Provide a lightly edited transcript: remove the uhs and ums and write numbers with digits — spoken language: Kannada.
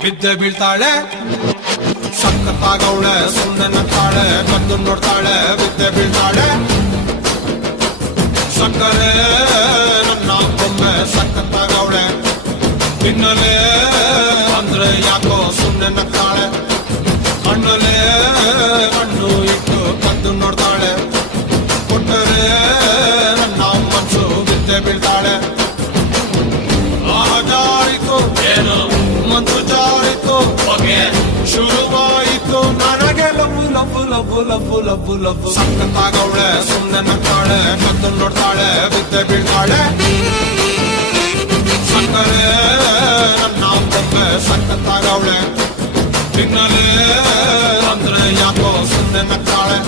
ಬಿದ್ದೆ ಬೀಳ್ತಾಳೆ ಸಕ್ಕತ್ತಾಗವಳೆ ಸುಮ್ಮನೆ ನಗ್ತಾಳೆ ಕದ್ದು ನೋಡ್ತಾಳೆ ಬಿದ್ದೆ ಬೀಳ್ತಾಳೆ ಸಕ್ಕರೆ ನನ್ನ ಬೊಮ್ಮೆ ಸಕ್ಕತ್ತಾಗವಳೆ ತಿನ್ನಲೆ ಅಂದ್ರೆ ಯಾಕೋ ಸುಮ್ಮನೆ ನಗ್ತಾಳೆ ಕಣ್ಣಲೆ ಕಣ್ಣು ಇಟ್ಟು ಕದ್ದು ನೋಡ್ತಾಳೆ ಕೊಟ್ಟರೆ ನನ್ನ ಮನಸ್ಸು ಬಿದ್ದೆ ಬೀಳ್ತಾಳೆ ಜಾರಿತು ಏನು ಮನ್ಸು ಜಾರಿತು ಹೊಗೆ ಶುರುವಾಯಿತು ನನಗೆ love love love love love love ಸಕ್ಕತ್ತಾಗವಳೆ ಸುಮ್ಮನೆ ನಗ್ತಾಳೆ ಕದ್ದು ನೋಡ್ತಾಳೆ ಬಿದ್ದೆ ಬೀಳ್ತಾಳೆ ಸಕ್ಕರೆ ನನ್ನ ಬೊಮ್ಮೆ ಸಕ್ಕತ್ತಾಗವಳೆ ತಿನ್ನಲೆ ಅಂದ್ರೆ ಯಾಕೋ ಸುಮ್ಮನೆ ನಗ್ತಾಳೆ